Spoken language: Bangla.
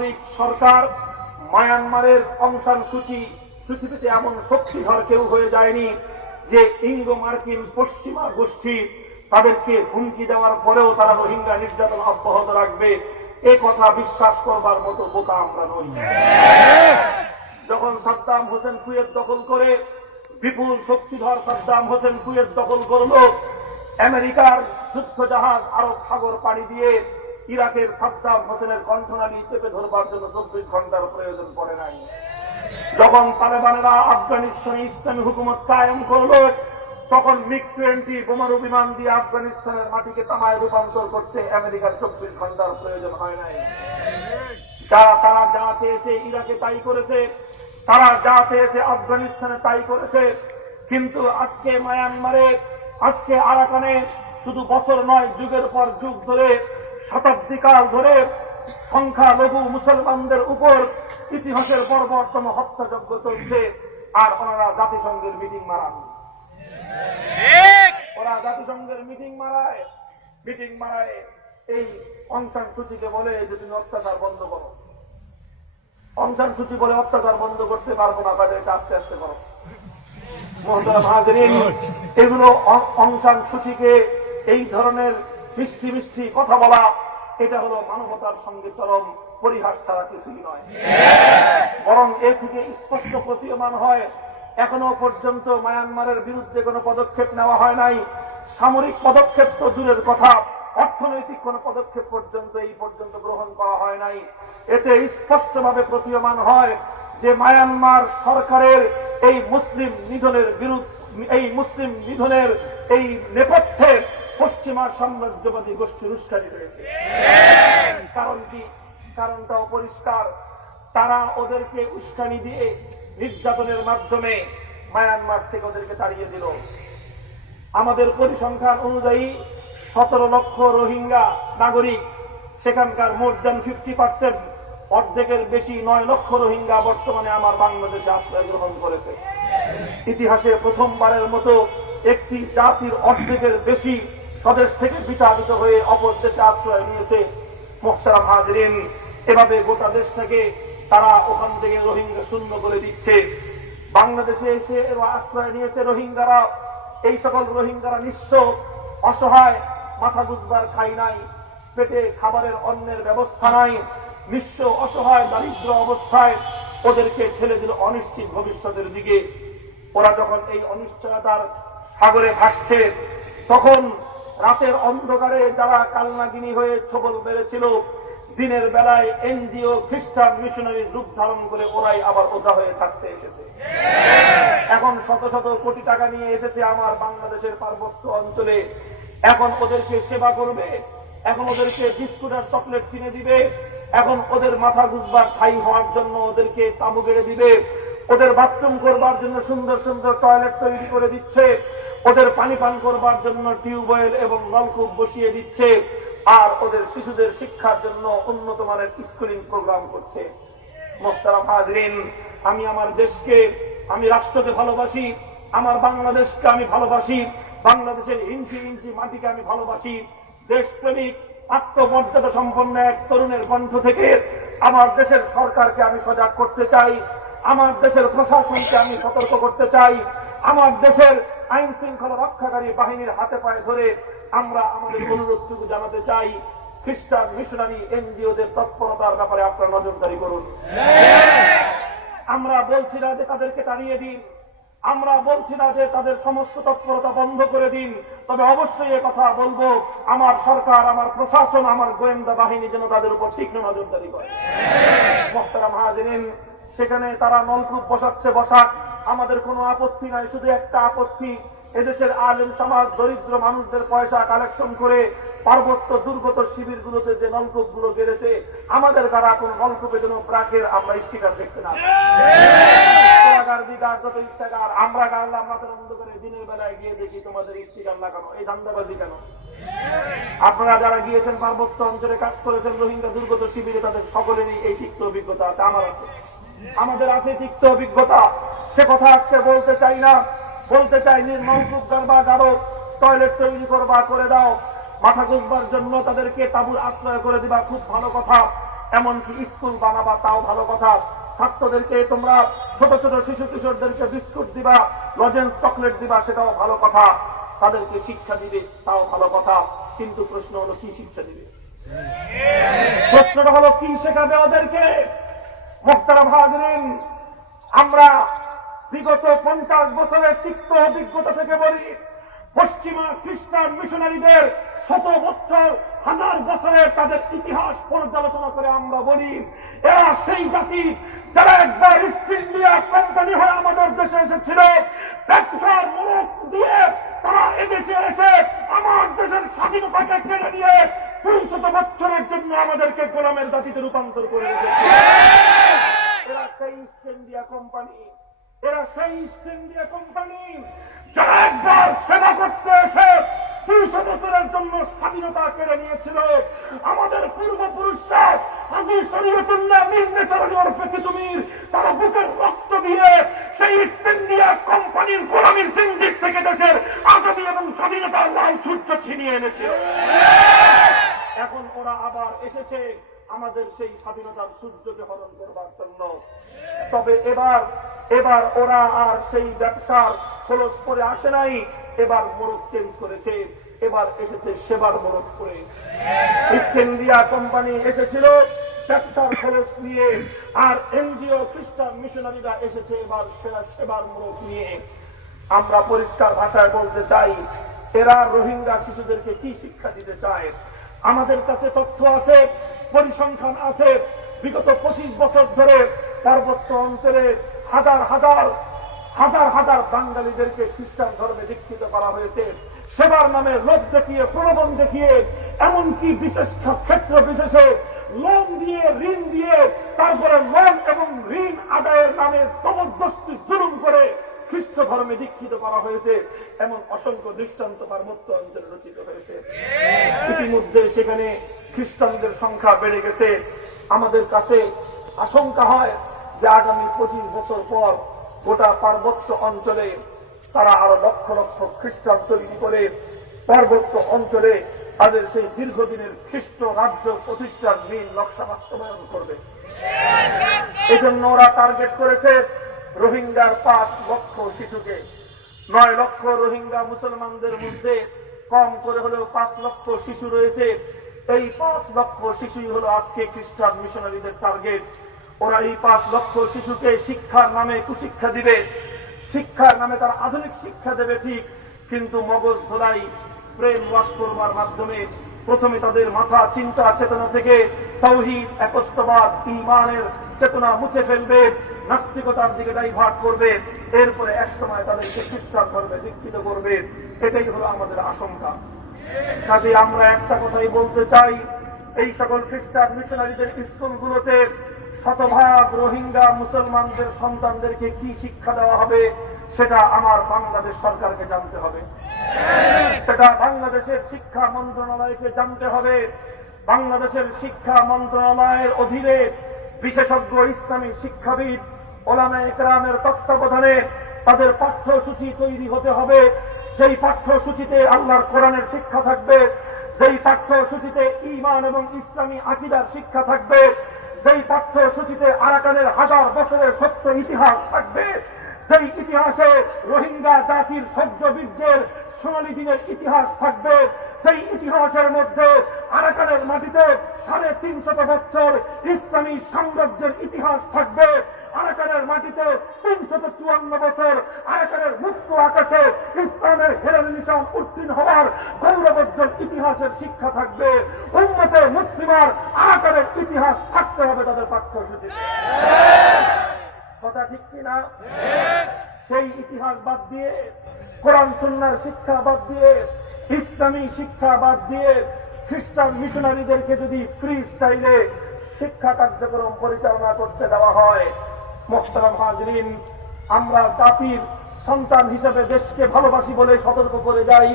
সামরিক সরকার মায়ানমারের অং সান সুচি পৃথিবীতে এমন শক্তিধর কেউ হয়ে যায়নি যে ইঙ্গো মার্কিন পশ্চিমা গোষ্ঠী তাদেরকে হুমকি দেওয়ার পরেও তারা রোহিঙ্গা নির্যাতন অব্যাহত রাখবে, এ কথা বিশ্বাস করবার মতো বোকা আমরা নই। যখন সাদ্দাম হোসেন কুয়েত দখল করে, বিপুল শক্তিধর সাদ্দাম হোসেন কুয়েত দখল করল, আমেরিকার যুদ্ধ জাহাজ আরব সাগর পাড়ি দিয়ে ইরাকের সাদ্দাম হোসেনের কণ্ঠনালী চেপে ধরবার জন্য 24 ঘন্টার প্রয়োজন পড়ে নাই। যখন তালেবানেরা আফগানিস্তানে ইসলামী হুকুমত কায়েম করল, তখন মিগ-20 বোমারু বিমান দিয়ে আফগানিস্তানের মাটিকে তামায় রূপান্তর করতে আমেরিকার 24 ঘন্টার প্রয়োজন হয় নাই। তারা যা চেয়েছে ইরাকে তাই করেছে, তারা যা চেয়েছে আফগানিস্তানে তাই করেছে। কিন্তু আজকে মায়ানমারে, আজকে আরাকানে শুধু বছর নয়, যুগের পর যুগ ধরে, শতাব্দীকাল ধরে সংখ্যালঘু মুসলমানদের উপর ইতিহাসের বর্বরতম হত্যাযজ্ঞ চলছে। আর ওনারা জাতিসংঘের মিটিং মারান, ওরা জাতিসংঘের মিটিং মারায় এই অং সান সুচিকে বলে যে তুমি অত্যাচার বন্ধ করো। অং সান সুচি বলে অত্যাচার বন্ধ করতে পারবো না, তাদেরকে আস্তে আস্তে করো। মোহতারাম হাজিরিন, এগুলো অং সান সুচিকে এই ধরনের মিষ্টি মিষ্টি কথা বলা, এটা হলো মানবতার সঙ্গে চরম পরিহাস ছাড়া কিছুই নয়। বরং এ থেকে স্পষ্ট প্রতীয়মান হয় এখনো পর্যন্ত মায়ানমারের বিরুদ্ধে কোনো পদক্ষেপ নেওয়া হয় নাই। সামরিক পদক্ষেপ তো দূরের কথা, অর্থনৈতিক কোন পদক্ষেপ পর্যন্ত এই পর্যন্ত গ্রহণ করা হয় নাই। এতে স্পষ্টভাবে প্রতীয়মান হয় যে মায়ানমার সরকারের এই মুসলিম নিধনের এই নেপথ্যে পশ্চিমা সাম্রাজ্যবাদী গোষ্ঠীর উস্কানি রয়েছে। কারণ কি? কারণটাও পরিষ্কার। তারা ওদেরকে উস্কানি দিয়ে নির্যাতনের মাধ্যমে মায়ানমার থেকে ওদেরকে তাড়িয়ে দিল। আমাদের পরিসংখ্যান অনুযায়ী 17 লক্ষ রোহিঙ্গা নাগরিক, সেখানকার মোর দ্যান 50%, অর্ধেকের বেশি 9 লক্ষ রোহিঙ্গা বর্তমানে আমার বাংলাদেশে আশ্রয় গ্রহণ করেছে। ইতিহাসে প্রথমবারের মতো একটি জাতির অর্ধেকের বেশি স্বদেশ থেকে বিতাড়িত হয়ে অপর দেশে আশ্রয় নিয়েছে। মোহতারাম হাজিরিন, এভাবে গোটা দেশ থেকে তারা ওখান থেকে রোহিঙ্গা শূন্য করে দিচ্ছে। বাংলাদেশে এসে আশ্রয় নিয়েছে রোহিঙ্গারা। এই সকল রোহিঙ্গারা নিঃস্ব, অসহায়, মাথা গুজবার খাই নাই, পেটে খাবারের অন্নের ব্যবস্থা নাই, নিঃস্ব, অসহায়, দারিদ্র অবস্থায় ওদেরকে ঠেলে দিল অনিশ্চিত ভবিষ্যতের দিকে। ওরা যখন এই অনিশ্চয়তার সাগরে ভাসছে, তখন রাতের অন্ধকারে যারা কালনাগিনী হয়ে ছবল বেড়েছিল, দিনের বেলায় এনজিও খ্রিস্টান মিশনারি রূপ ধারণ করে ওরাই আবার ওঝা হয়ে থাকতে এসেছে। এখন শত শত কোটি টাকা নিয়ে এসেছে আমার বাংলাদেশের পার্বত্য অঞ্চলে। এখন ওদেরকে সেবা করবে, এখন ওদেরকে বিস্কুট আর চকলেট কিনে দিবে, এখন ওদের মাথা গুজবার ঠাই হওয়ার জন্য ওদেরকে তাঁবু গেড়ে দিবে, ওদের বাথরুম করবার জন্য সুন্দর সুন্দর টয়লেট তৈরি করে দিচ্ছে, ওদের পানি পান করবার জন্য টিউবওয়েল এবং নলকূপ বসিয়ে দিচ্ছে, আর ওদের শিশুদের শিক্ষার জন্য উন্নত মানের স্কুলিং প্রোগ্রাম করছে। মোহতারাম হাজিরিন, আমি আমার দেশকে, আমি রাষ্ট্রকে ভালোবাসি, আমার বাংলাদেশকে আমি ভালোবাসি, বাংলাদেশের ইঞ্চি ইঞ্চি মাটিকে আমি ভালোবাসি। দেশপ্রেমিক আত্মমর্যাদা সম্পন্ন এক তরুণের কণ্ঠ থেকে আমার দেশের সরকারকে আমি সজাগ করতে চাই, আমার দেশের প্রশাসনকে আমি সতর্ক করতে চাই, আমার দেশের আইন শৃঙ্খলা রক্ষাকারী বাহিনীর হাতে পায়ে ধরে আমরা আমাদের অনুরোধটুকু জানাতে চাই, খ্রিস্টান মিশনারি এনজিওদের তৎপরতার ব্যাপারে আপনারা নজরদারি করুন। আমরা বলছি না যে তাদেরকে তাড়িয়ে দিন, আমরা বলছি না যে তাদের সমস্ত তৎপরতা বন্ধ করে দিন, তবে অবশ্যই এ কথা বলবো, আমার সরকার, আমার প্রশাসন, আমার গোয়েন্দা বাহিনী যেন তাদের উপর তীক্ষ্ণ নজরদারি করে। মোহতারাম হাজিরিন, সেখানে তারা নলকূপ বসাচ্ছে, বসাক, আমাদের কোনো আপত্তি নাই। শুধু একটা আপত্তি, এদেশের আলেম সমাজ দরিদ্র মানুষদের পয়সা কালেকশন করে পার্বত্য দুর্গত শিবিরগুলোতে যে নলকূপগুলো গেড়েছে, আমাদের দ্বারা কোন নলকূপে যেন প্রাকের আমরা স্টিকার দেখতে না, যত স্টিকার আমরা গাড়লাম রাতের অন্ধকারে, দিনের বেলায় গিয়ে দেখি তোমাদের স্টিকার লাগানো। এই ধান্দাবাজি কেন? আপনারা যারা গিয়েছেন পার্বত্য অঞ্চলে কাজ করেছেন রোহিঙ্গা দুর্গত শিবিরে, তাদের সকলেরই এই তিক্ত অভিজ্ঞতা আছে, আমার আছে, আমাদের আছে তিক্ত অভিজ্ঞতা। সে কথা আজকে বলতে চাই না, বলতে চাই নলকূপ গাড়বা গাড়ো, টয়লেট তৈরি করবা করে দাও, মাথা গুজবার জন্য তাদেরকে তাঁবুর আশ্রয় করে দিবা, খুব ভালো কথা। এমনকি স্কুল বানাবা তাও ভালো কথা, ছাত্রদেরকে তোমরা ছোট ছোট শিশু কিশোরদেরকে বিস্কুট দিবা, লজেন্স চকলেট দিবা, সেটাও ভালো কথা, তাদেরকে শিক্ষা দিবে তাও ভালো কথা, কিন্তু প্রশ্ন হলো কি শিক্ষা দিবে? প্রশ্নটা হলো কি শেখাবে ওদেরকে? মুহতারাম হাজরিন, আমরা বিগত 50 বছরের তিক্ত অভিজ্ঞতা থেকে বলি, পশ্চিমা খ্রিস্টান মিশনারিদের শত বছর হাজার বছরের তাদের ইতিহাস পর্যালোচনা করে আমরা বলি, এরা সেই জাতি যারা একবার ইস্ট ইন্ডিয়া কোম্পানি হয়ে আমাদের দেশে এসেছিল, ব্যবসার মুখ দিয়ে তারা এদেশে এসে আমার দেশের স্বাধীনতাকে কেড়ে নিয়ে 200 বছরের জন্য আমাদেরকে গোলামের জাতিতে রূপান্তর করে রেখেছে। এরা সেই ইস্ট ইন্ডিয়া কোম্পানি, এরা সেই ইস্ট ইন্ডিয়া কোম্পানি যারা একবার সেবা করতে এসে 200 বছরের জন্য স্বাধীনতা কেড়ে নিয়েছিল। আমাদের পূর্বপুরুষরা হাজী শরীয়তুল্লাহ মীর নেছার আলী ওরফে তিতুমীর তারা বুকের রক্ত দিয়ে সেই ইস্ট ইন্ডিয়া কোম্পানির গোলামীর জিন্দিগ থেকে দেশের আজাদী এবং স্বাধীনতার লাল সূর্য ছিনিয়ে এনেছিল। এখন ওরা আবার এসেছে আমাদের সেই স্বাধীনতার সূর্যকে হরণ করবার জন্য। তবে এবার ওরা আর সেই ব্যবসার খোলস করে আসে নাই, এবার মোড়ক চেঞ্জ করেছে, এবার এসেছে সেবার মোড়ক করে। ইস্ট ইন্ডিয়া কোম্পানি এসেছিল ব্যবসার খোলস নিয়ে, আর এনজিও খ্রিস্টান মিশনারিরা এসেছে এবার সেবার মোড়ক নিয়ে। আমরা পরিষ্কার ভাষায় বলতে চাই, এরা রোহিঙ্গা শিশুদেরকে কি শিক্ষা দিতে চায়? আমাদের কাছে তথ্য আছে, পরিসংখ্যান আছে, বিগত 25 বছর ধরে পার্বত্য অঞ্চলে হাজার হাজার বাঙালিদেরকে খ্রিস্টান ধর্মে দীক্ষিত করা হয়েছে। সেবার নামে লোভ দেখিয়ে, প্রলোভন দেখিয়ে, এমনকি বিশেষ ক্ষেত্র বিশেষে লোন দিয়ে, ঋণ দিয়ে, তারপরে লোন এবং ঋণ আদায়ের নামে জবরদস্তি জুলুম করে খ্রিস্ট ধর্মে দীক্ষিত করা হয়েছে। এমন অসংখ্য দৃষ্টান্ত পার্বত্য অঞ্চলে রচিত হয়েছে। ইতিমধ্যে সেখানে খ্রিস্টানদের সংখ্যা বেড়ে গেছে। আমাদের কাছে আশঙ্কা হয় যে আগামী 25 বছর পর গোটা পার্বত্য অঞ্চলে তারা আরো লক্ষ লক্ষ খ্রিস্টান তৈরি করে পার্বত্য অঞ্চলে তাদের সেই দীর্ঘদিনের খ্রিস্ট রাজ্য প্রতিষ্ঠার নীল নকশা বাস্তবায়ন করবে। এজন্য ওরা টার্গেট করেছে রোহিঙ্গার 5 লক্ষ শিশুকে। 9 লক্ষ রোহিঙ্গা মুসলমানদের মধ্যে কম করে হলেও 5 লক্ষ শিশু রয়েছে। এই 5 লক্ষ শিশুই হলো আজকে খ্রিস্টান মিশনারিদের টার্গেট। ওরা এই 5 লক্ষ শিশুকে শিক্ষার নামে কুশিক্ষা দিবে, শিক্ষার নামে তারা আধুনিক শিক্ষা দেবে ঠিক, কিন্তু মগজ ধোলাই, প্রেম ওয়াশ করবার মাধ্যমে প্রথমে তাদের মাথা চিন্তা চেতনা থেকে তাওহীদ, একত্ববাদ, ঈমানের চেতনা মুছে ফেলবে, নাস্তিকতার দিকে ডাইভার্ট করবে, এরপরে একসময় তাদেরকে খ্রিস্টান ধর্মে দীক্ষিত করবে। এটাই হলো আমাদের আশঙ্কা। কাজে আমরা একটা কথাই বলতে চাই, এই সকল খ্রিস্টান মিশনারিদের স্কুলগুলোতে শতভাগ রোহিঙ্গা মুসলমানদের সন্তানদেরকে কি শিক্ষা দেওয়া হবে সেটা আমার বাংলাদেশ সরকারকে জানতে হবে, সেটা বাংলাদেশের শিক্ষা মন্ত্রণালয়কে জানতে হবে। বাংলাদেশের শিক্ষা মন্ত্রণালয়ের অধীনে বিশেষজ্ঞ ইসলামী শিক্ষাবিদ ওলামায়ে কেরামের তত্ত্বাবধানে তাদের পাঠ্যসূচি তৈরি হতে হবে। যেই পাঠ্যসূচিতে আল্লাহর কোরআনের শিক্ষা থাকবে, যেই পাঠ্যসূচিতে ঈমান এবং ইসলামী আকীদার শিক্ষা থাকবে, যেই পাঠ্যসূচিতে আরাকানের 1000 বছরের সত্য ইতিহাস থাকবে, সেই ইতিহাসে রোহিঙ্গা জাতির শৌর্য বীর্যের সোনালী দিনের ইতিহাস থাকবে, সেই ইতিহাসের মধ্যে আরাকানের মাটিতে 350 বছর ইসলামী সাম্রাজ্যের ইতিহাস থাকবে, আরাকানের মাটিতে 354 বছর আরাকানের মুক্ত আকাশে ইসলামের হেরাল নিশান উত্তীর্ণ হওয়ার গৌরবোজ্জ্বল ইতিহাসের শিক্ষা থাকবে। উম্মতে মুসলিমার আরাকানের ইতিহাস থাকতে হবে তাদের পাঠ্যসূচিতে। কথা ঠিক কিনা? সেই ইতিহাস বাদ দিয়ে, কোরআন সুন্নাহর শিক্ষা বাদ দিয়ে, ইসলামী শিক্ষা বাদ দিয়ে খ্রিস্টান মিশনারিদেরকে যদি ফ্রি স্টাইলে শিক্ষা কার্যক্রম পরিচালনা করতে দেওয়া হয়, মুহতারাম হাজরিন, আমরা জাতির সন্তান হিসেবে দেশকে ভালোবাসি বলে সতর্ক করে যাই।